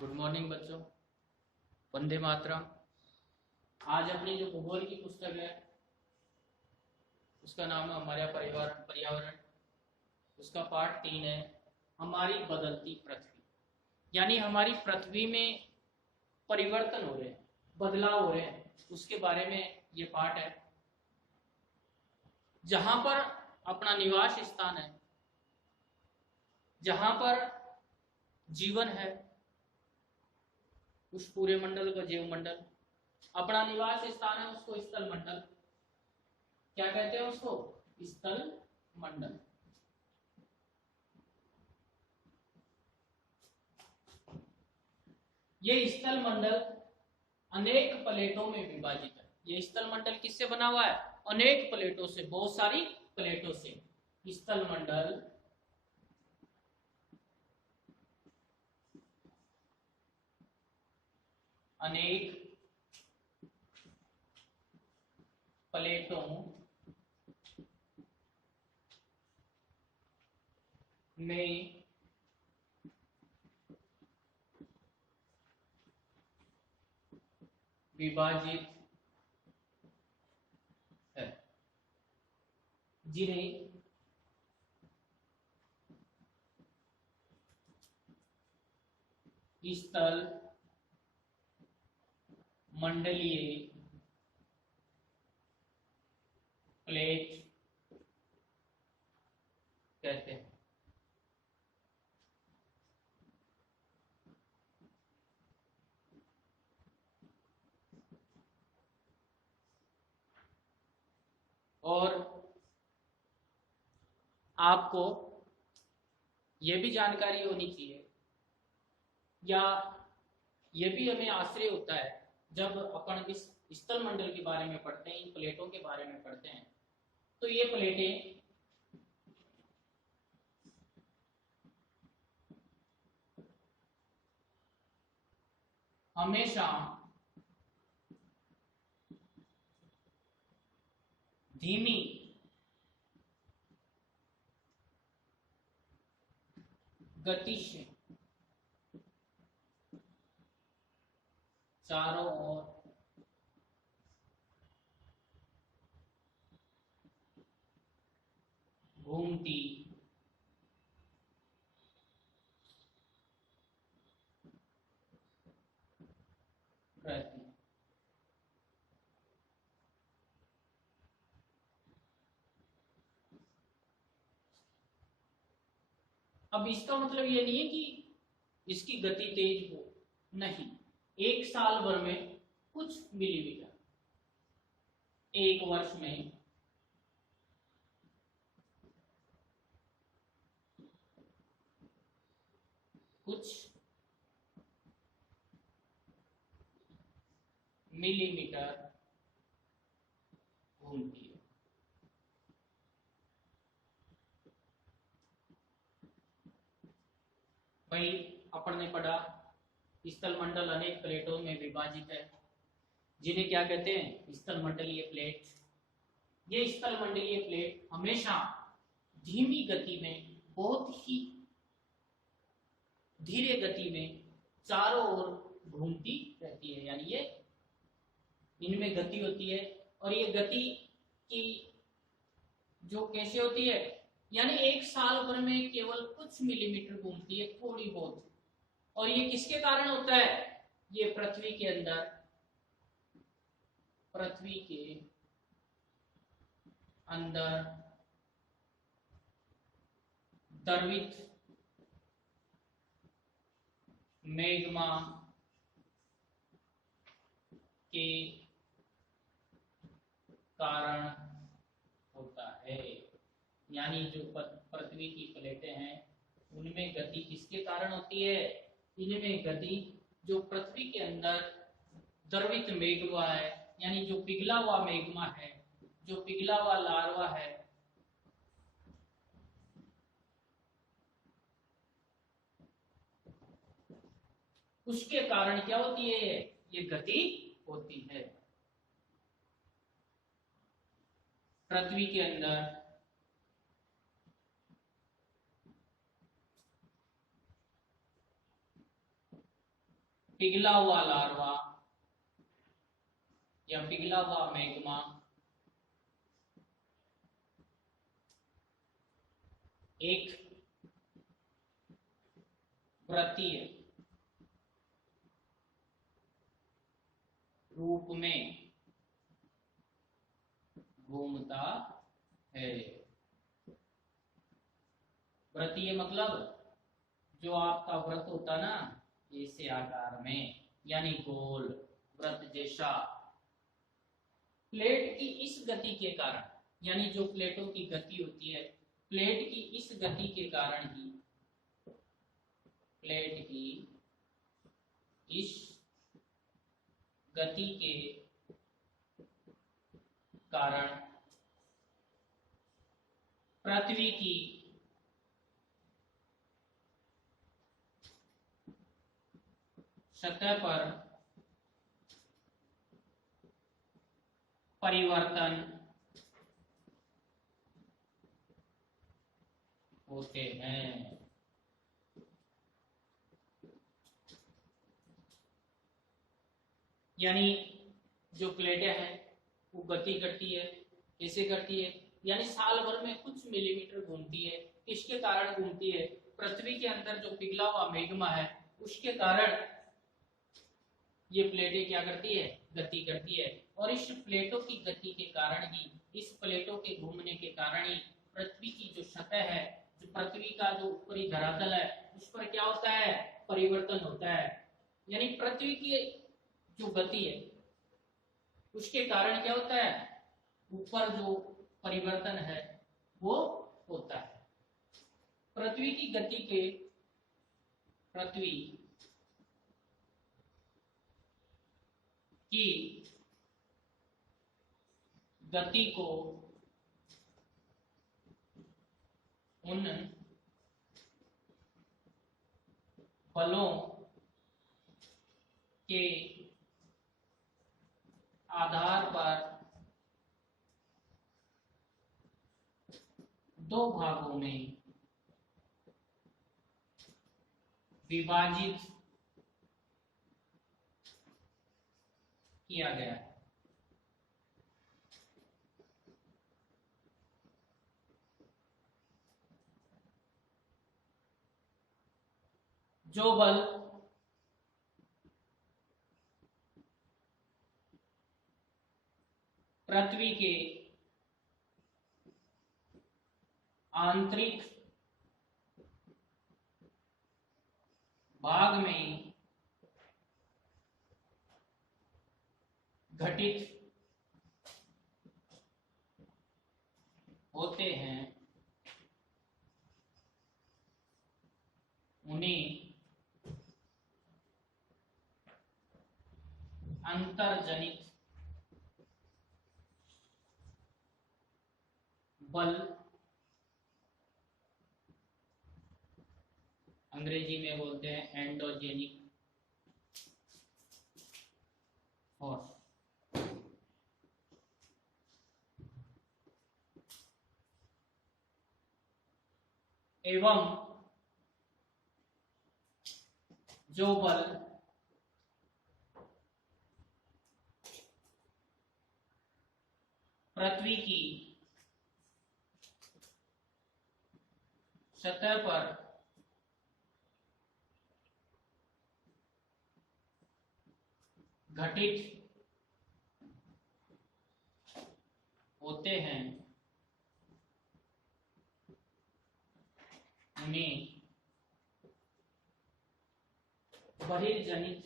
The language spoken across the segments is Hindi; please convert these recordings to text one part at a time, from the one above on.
गुड मॉर्निंग बच्चों। वंदे मातरम। आज अपनी जो भूगोल की पुस्तक है उसका नाम है हमारा परिवार पर्यावरण। उसका पाठ 3 है, हमारी बदलती पृथ्वी। यानी हमारी पृथ्वी में परिवर्तन हो रहे हैं, बदलाव हो रहे हैं, उसके बारे में ये पाठ है। जहां पर अपना निवास स्थान है, जहां पर जीवन है, उस पूरे मंडल को जीव मंडल, अपना निवास स्थान है उसको स्थल मंडल। क्या कहते हैं उसको? स्थल मंडल। ये स्थल मंडल अनेक प्लेटों में विभाजित है। ये स्थल मंडल किससे बना हुआ है? अनेक प्लेटों से, बहुत सारी प्लेटों से। स्थल मंडल अनेक प्लेटों में विभाजित है, जिन्हें स्थल मंडलीय प्लेट कहते हैं। और आपको यह भी जानकारी होनी चाहिए, या यह भी हमें आश्चर्य होता है जब अपन इस स्थल मंडल के बारे में पढ़ते हैं, इन प्लेटों के बारे में पढ़ते हैं, तो ये प्लेटें हमेशा धीमी गति से चारों ओर घूमती रहती है। अब इसका मतलब ये नहीं है कि इसकी गति तेज हो, नहीं। एक साल भर में कुछ मिलीमीटर, एक वर्ष में कुछ मिलीमीटर घूमती है। भाई अपन ने पढ़ा स्थल मंडल अनेक प्लेटों में विभाजित है, जिन्हें क्या कहते हैं? स्थल मंडलीय प्लेट। ये स्थल मंडलीय प्लेट हमेशा धीमी गति में, बहुत ही धीरे गति में चारों ओर घूमती रहती है। यानी ये इनमें गति होती है, और ये गति की जो कैसे होती है, यानी एक साल भर में केवल कुछ मिलीमीटर घूमती है, थोड़ी बहुत। और ये किसके कारण होता है? ये पृथ्वी के अंदर, पृथ्वी के अंदर द्रवित मैग्मा के कारण होता है। यानी जो पृथ्वी की प्लेटें हैं उनमें गति किसके कारण होती है? इनमें गति जो पृथ्वी के अंदर द्रवित मैग्मा है, यानी जो पिघला हुआ मैग्मा है, जो पिघला हुआ लार्वा है, उसके कारण क्या होती है? ये गति होती है। पृथ्वी के अंदर पिघला हुआ लार्वा या पिघला हुआ मैग्मा एक वृत्तीय रूप में घूमता है। वृत्तीय मतलब जो आपका वृत्त होता ना ऐसे आकार में, यानी गोल वृत्त जैसा। प्लेट की इस गति के कारण, यानी जो प्लेटों की गति होती है, प्लेट की इस गति के कारण ही, प्लेट की इस गति के कारण पृथ्वी की सतह पर परिवर्तन होते हैं। यानी जो प्लेटें हैं वो गति करती है। कैसे करती है? यानी साल भर में कुछ मिलीमीटर घूमती है। किसके कारण घूमती है? पृथ्वी के अंदर जो पिघला हुआ मैग्मा है उसके कारण ये प्लेटें क्या करती है? गति करती है। और इस प्लेटों की गति के कारण ही, इस प्लेटों के घूमने के कारण ही पृथ्वी की जो सतह है, जो पृथ्वी का जो ऊपरी धरातल है, उस पर क्या होता है? परिवर्तन होता है। यानी पृथ्वी की जो गति है उसके कारण क्या होता है? ऊपर जो परिवर्तन है वो होता है। पृथ्वी की गति के, पृथ्वी की गति को उन बलों के आधार पर दो भागों में विभाजित किया गया है। जो बल पृथ्वी के आंतरिक भाग में घटित होते हैं उन्हें अंतर्जनित बल, अंग्रेजी में बोलते हैं एंडोजेनिक फोर्स, एवं जो बल पृथ्वी की सतह पर घटित होते हैं उन्हें बहिर्जनित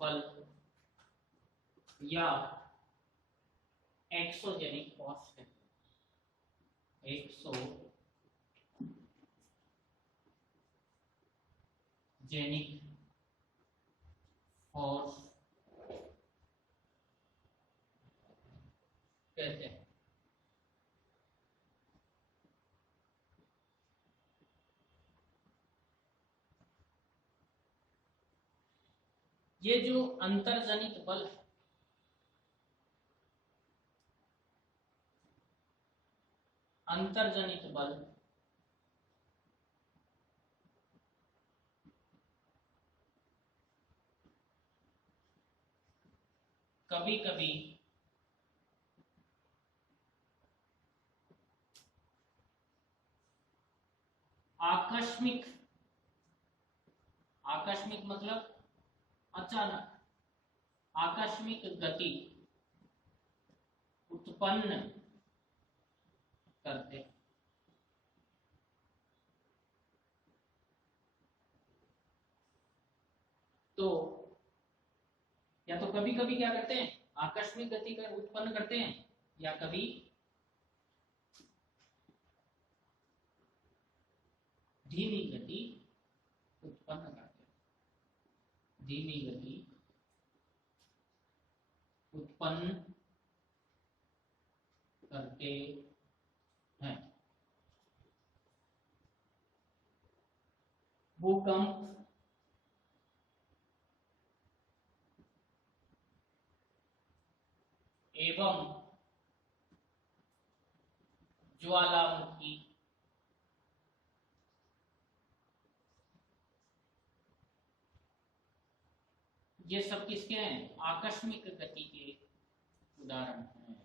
बल या एक्सोजेनिक फोर्स है। एक्सोजेनिक फोर्स कहते हैं। ये जो अंतर्जनित बल है अंतर्जनित बल कभी कभी आकस्मिक, आकस्मिक मतलब अचानक, आकस्मिक गति उत्पन्न करते। तो या तो कभी कभी क्या करते हैं, आकस्मिक गति का उत्पन्न करते हैं, या कभी धीमी गति उत्पन्न करते हैं, धीमी गति उत्पन्न करते हैं। भूकंप एवं ज्वालामुखी ये सब किसके हैं, आकस्मिक गति के उदाहरण हैं,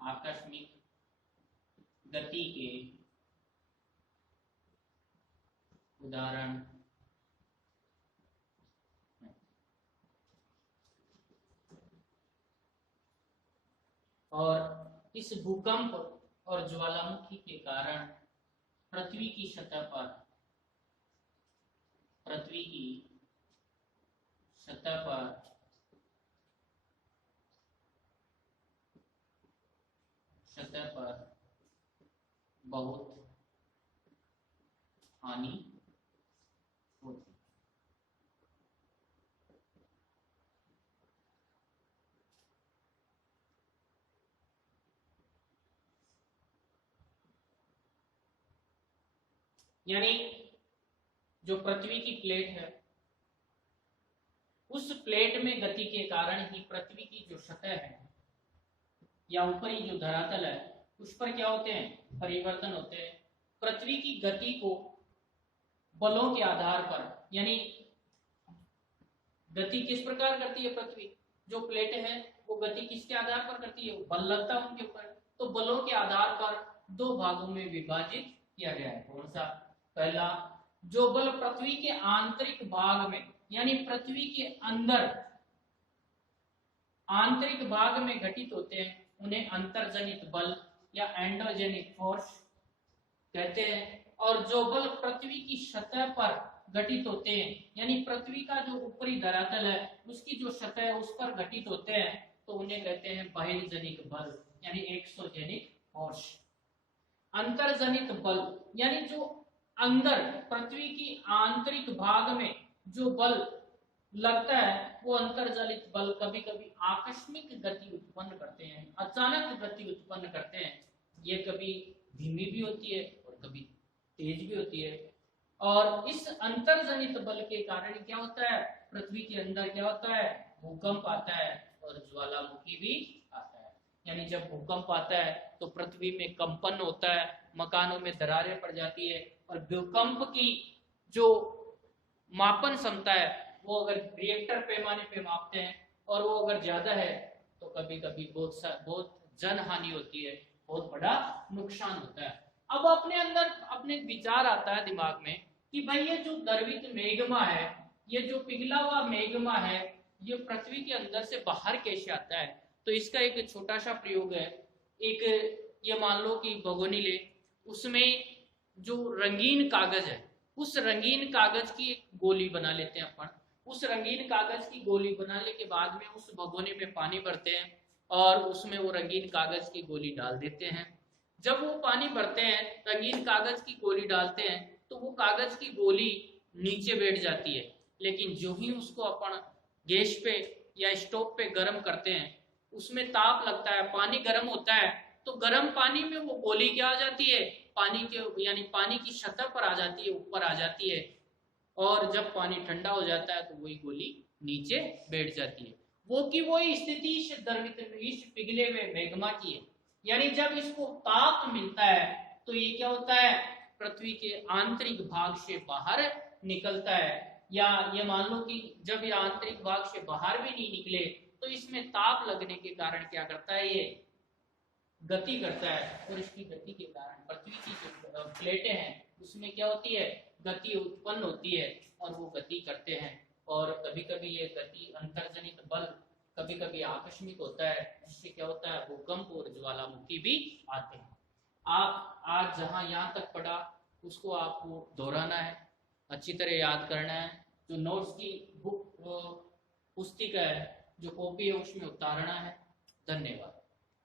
आकस्मिक गति के उदाहरण। और इस भूकंप और ज्वालामुखी के कारण पृथ्वी की सतह पर, पृथ्वी की सतह पर बहुत हानि होती। यानी जो पृथ्वी की प्लेट है, उस प्लेट में गति के कारण ही पृथ्वी की जो सतह है या ऊपरी जो धरातल है उस पर क्या होते हैं, परिवर्तन होते हैं। पृथ्वी की गति को बलों के आधार पर, यानी गति किस प्रकार करती है पृथ्वी, जो प्लेट है वो गति किसके आधार पर करती है, बल लगता है उनके ऊपर। तो बलों के आधार पर दो भागों में विभाजित किया गया है। कौन सा, पहला जो बल पृथ्वी के आंतरिक भाग में यानी पृथ्वी के अंदर आंतरिक भाग में घटित होते हैं उन्हें अंतर्जनित बल या एंडोजेनिक फोर्स कहते हैं। और जो बल पृथ्वी की सतह पर घटित होते हैं यानी पृथ्वी का जो ऊपरी धरातल है उसकी जो सतह है उस पर घटित होते हैं तो उन्हें कहते हैं बहिर्जनिक बल यानी एक्सोजेनिक फोर्स। अंतर्जनित बल यानी जो अंदर पृथ्वी की आंतरिक भाग में जो बल लगता है वो अंतर्जनित बल कभी कभी आकस्मिक गति उत्पन्न करते हैं, अचानक गति उत्पन्न करते हैं। ये कभी धीमी भी होती है और कभी तेज भी होती है। और इस अंतर्जनित बल के कारण क्या होता है, पृथ्वी के अंदर क्या होता है, भूकंप आता है और ज्वालामुखी भी आता है। यानी जब भूकंप आता है तो पृथ्वी में कंपन होता है, मकानों में दरारें पड़ जाती है और भूकंप की जो मापन क्षमता है वो अगर रिएक्टर पैमाने पे मापते हैं और वो अगर ज्यादा है तो कभी कभी बहुत जन हानि होती है, बहुत बड़ा नुकसान होता है। अब अपने अंदर अपने विचार आता है दिमाग में कि भाई ये जो द्रवित मेग्मा है, ये जो पिघला हुआ मेग्मा है, ये पृथ्वी के अंदर से बाहर कैसे आता है। तो इसका एक छोटा सा प्रयोग है। एक ये मान लो कि भगोनी ले, उसमें जो रंगीन कागज है उस रंगीन कागज की एक गोली बना लेते हैं अपन। उस रंगीन कागज की गोली बनाने के बाद में उस भगोने में पानी भरते हैं और उसमें वो रंगीन कागज की गोली डाल देते हैं। जब वो पानी भरते हैं, रंगीन कागज की गोली डालते हैं तो वो कागज की गोली नीचे बैठ जाती है। लेकिन जो ही उसको अपन गैस पे या स्टोव पे गर्म करते हैं, उसमें ताप लगता है, पानी गर्म होता है, तो गर्म पानी में वो गोली क्या आ जाती है, पानी के यानी पानी की सतह पर आ जाती है, ऊपर आ जाती है। और जब पानी ठंडा हो जाता है तो वही गोली नीचे बैठ जाती है। वो की वही स्थिति इस पिघले हुए मैग्मा की है। यानी जब इसको ताप मिलता है तो ये क्या होता है, पृथ्वी के आंतरिक भाग से बाहर निकलता है। या ये मान लो कि जब ये आंतरिक भाग से बाहर भी नहीं निकले तो इसमें ताप लगने के कारण क्या करता है, ये गति करता है, और इसकी गति के कारण पृथ्वी की जो प्लेटें हैं उसमें क्या होती है, गति उत्पन्न होती है और वो गति करते हैं। और कभी कभी ये गति अंतर्जनित बल कभी कभी आकस्मिक होता है, जिससे क्या होता है, भूकंप और ज्वालामुखी भी आते हैं। आप आज जहां यहाँ तक पढ़ा उसको आपको दोहराना है, अच्छी तरह याद करना है। जो नोट्स की बुक पुस्तिका है, जो कॉपी है, उसमें उतारना है। धन्यवाद।